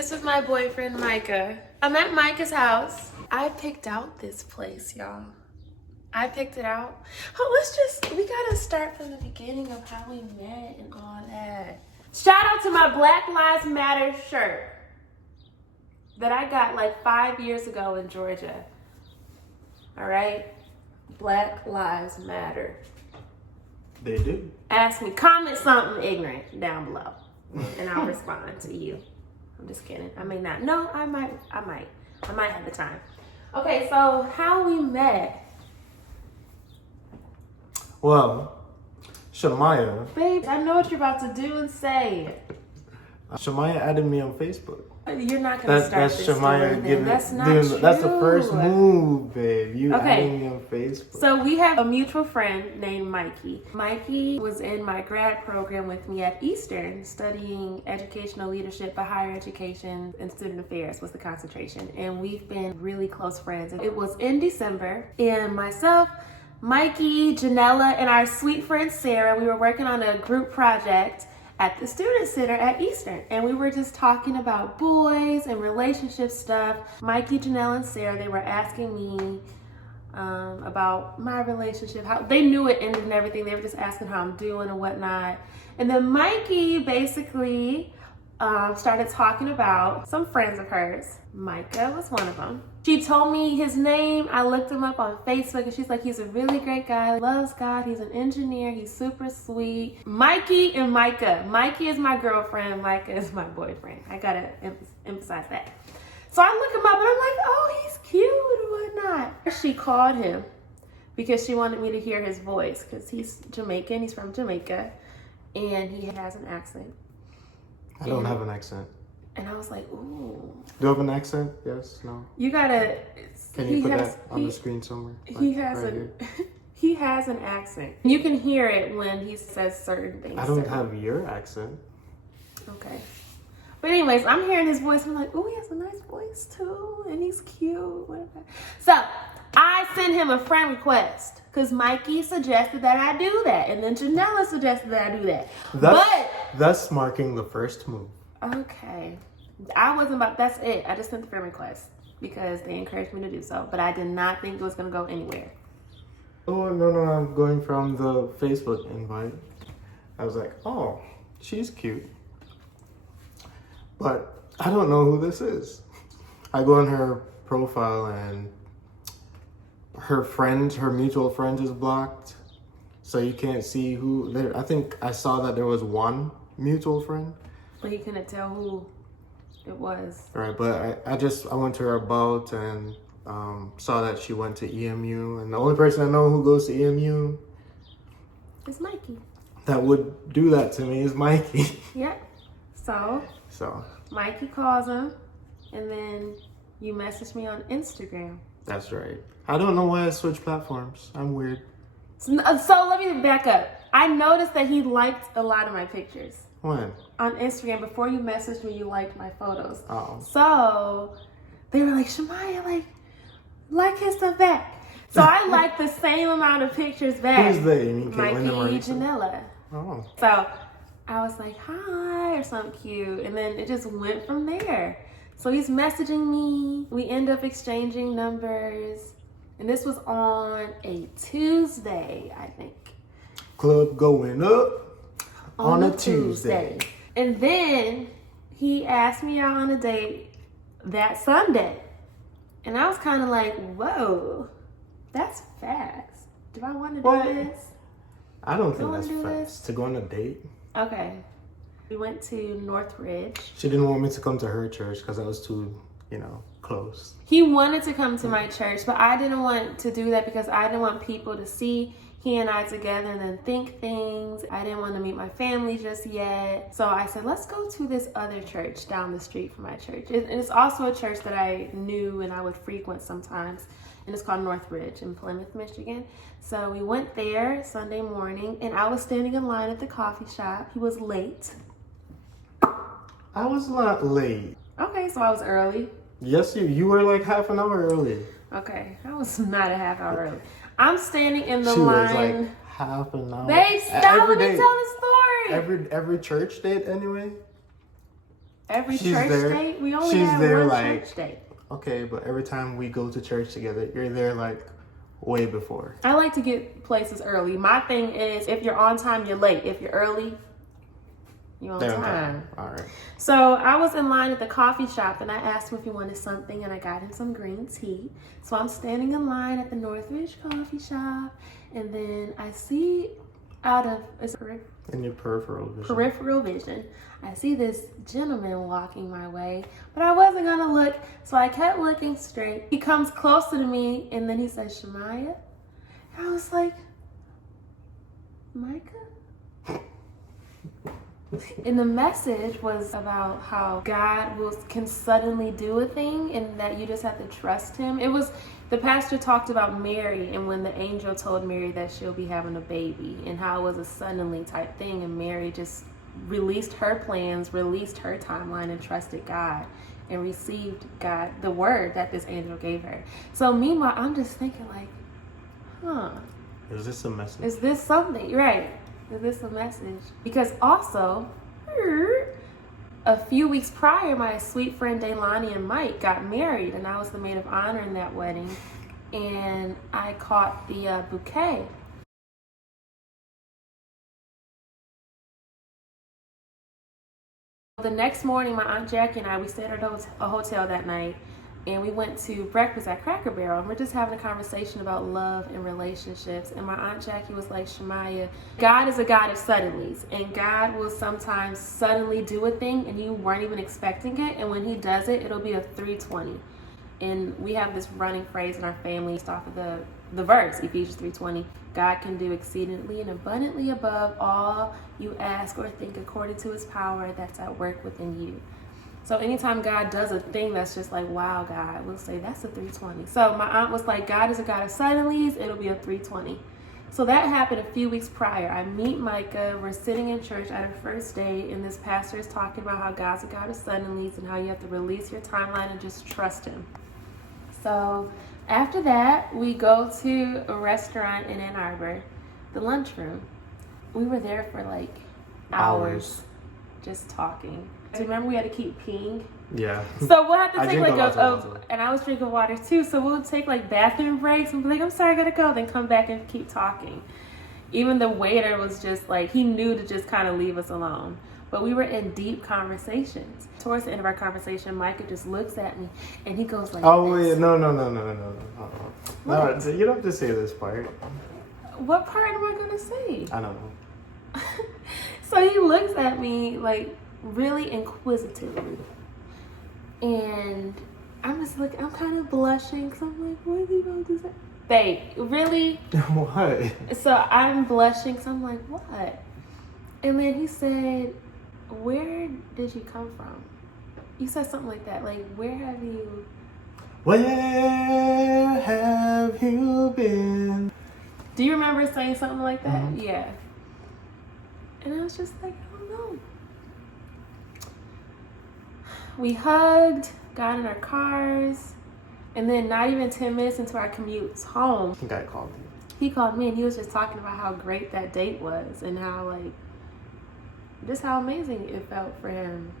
This is my boyfriend, Micah. I'm at Micah's house. I picked out this place, y'all. I picked it out. Oh, we gotta start from the beginning of how we met and all that. Shout out to my Black Lives Matter shirt that I got like 5 years ago in Georgia. All right? Black Lives Matter. They do. Ask me, comment something ignorant down below, and I'll respond to you. I'm just kidding. I may not. No, I might have the time. Okay, so how we met. Well, Shamaya. Babe, I know what you're about to do and say. Shamaya added me on Facebook. You're not gonna start this story then. That's not true. That's the first move, babe. You adding me on Facebook. So we have a mutual friend named Mikey. Mikey was in my grad program with me at Eastern, studying educational leadership for higher education and student affairs was the concentration. And we've been really close friends. It was in December, and myself, Mikey, Janella, and our sweet friend Sarah, we were working on a group project at the Student Center at Eastern, and we were just talking about boys and relationship stuff. Mikey, Janelle, and Sarah, they were asking me about my relationship, how they knew it ended and everything. They were just asking how I'm doing and whatnot. And then Mikey basically started talking about some friends of hers. Micah was one of them. She told me his name. I looked him up on Facebook, and she's like, he's a really great guy, loves God, he's an engineer, he's super sweet. Mikey and Micah. Mikey is my girlfriend, Micah is my boyfriend. I gotta emphasize that. So I look him up, and I'm like, oh, he's cute and whatnot. She called him because she wanted me to hear his voice, because he's Jamaican, he's from Jamaica, and he has an accent. I don't have an accent. And I was like, ooh. Do you have an accent? Yes? No? You gotta... Can you put that on the screen somewhere? He has he has an accent. You can hear it when he says certain things. I don't have your accent. Okay. But anyways, I'm hearing his voice. I'm like, ooh, he has a nice voice too. And he's cute. Whatever. So, I sent him a friend request, because Mikey suggested that I do that. And then Janella suggested that I do that. That's marking the first move. Okay. I wasn't about, that's it. I just sent the friend request because they encouraged me to do so. But I did not think it was going to go anywhere. Oh, no, I'm going from the Facebook invite. I was like, oh, she's cute. But I don't know who this is. I go on her profile and her mutual friend is blocked. So you can't see who, I think I saw that there was one mutual friend. But he couldn't tell who it was. Right, but I went to her about and saw that she went to EMU. And the only person I know who goes to EMU is Mikey. That would do that to me is Mikey. Yep. So Mikey calls him, and then you message me on Instagram. That's right. I don't know why I switched platforms. I'm weird. So let me back up. I noticed that he liked a lot of my pictures. When? On Instagram. Before you messaged me, you liked my photos. Oh. So they were like, Shamaya, like his stuff back. So I liked the same amount of pictures back. Who's they? Mikey, Janella. Oh. So I was like, hi, or something cute. And then it just went from there. So he's messaging me. We end up exchanging numbers. And this was on a Tuesday, I think. Club going up on a Tuesday. And then he asked me out on a date that Sunday. And I was kind of like, whoa, that's fast. Do I want to do this? I don't think that's fast. To go on a date? Okay. We went to Northridge. She didn't want me to come to her church because I was too, close. He wanted to come to my church, but I didn't want to do that because I didn't want people to see he and I together and then think things. I didn't want to meet my family just yet. So I said, let's go to this other church down the street from my church. And it's also a church that I knew and I would frequent sometimes. And it's called Northridge in Plymouth, Michigan. So we went there Sunday morning, and I was standing in line at the coffee shop. He was late. I was not late. Okay, so I was early. Yes, you were like half an hour early. Okay, I was not a half hour early. I'm standing in the She line. was like half an hour. Babe, stop, let me tell the story. Every church date anyway. Every She's church there. date? We only She's had there, one like- church date. Okay, but every time we go to church together, you're there like way before. I like to get places early. My thing is, if you're on time, you're late. If you're early, you're on There time. All right. So I was in line at the coffee shop and I asked him if he wanted something and I got him some green tea. So I'm standing in line at the Northridge coffee shop and then I see out of In your peripheral vision. I see this gentleman walking my way, but I wasn't gonna look, so I kept looking straight. He comes closer to me and then he says, Shamaya. And I was like, Micah? And the message was about how God can suddenly do a thing and that you just have to trust him. The pastor talked about Mary and when the angel told Mary that she'll be having a baby and how it was a suddenly type thing and Mary just released her plans, released her timeline and trusted God and received God, the word that this angel gave her. So meanwhile, I'm just thinking like, Is this a message? is this something? Right. Is this a message? Because also, a few weeks prior, my sweet friend Daylani and Mike got married, and I was the maid of honor in that wedding, and I caught the bouquet. The next morning, my Aunt Jackie and I, we stayed at a hotel that night, and we went to breakfast at Cracker Barrel, and we're just having a conversation about love and relationships. And my Aunt Jackie was like, Shamaya, God is a God of suddenlies, and God will sometimes suddenly do a thing, and you weren't even expecting it. And when he does it, it'll be a 320. And we have this running phrase in our family based off of the verse, Ephesians 3:20. God can do exceedingly and abundantly above all you ask or think according to his power that's at work within you. So anytime God does a thing that's just like, wow, God, we'll say that's a 320. So my aunt was like, God is a God of suddenlies, it'll be a 320. So that happened a few weeks prior. I meet Micah, we're sitting in church at our first day, and this pastor is talking about how God's a God of suddenlies and how you have to release your timeline and just trust him. So after that, we go to a restaurant in Ann Arbor, the lunchroom. We were there for like hours just talking. Remember we had to keep peeing? Yeah. So we'll have to I take drink like a lot of water. and I was drinking water too, so we'll take like bathroom breaks and be like, I'm sorry, I gotta go, then come back and keep talking. Even the waiter was just like, he knew to just kind of leave us alone. But we were in deep conversations. Towards the end of our conversation, Micah just looks at me and he goes like, Oh this. wait, no. No, you don't have to say this part. What part am I gonna say? I don't know. So he looks at me like really inquisitively. And I'm just like, I'm kind of blushing because I'm like, what is he about to say? Babe, really? What? So I'm blushing, so I'm like, what? And then he said, where did you come from? You said something like that, like, where have you been? Do you remember saying something like that? Mm-hmm. Yeah. And I was just like, I don't know. We hugged, got in our cars, and then not even 10 minutes into our commutes home, The guy called you. he called me and he was just talking about how great that date was and how like just how amazing it felt for him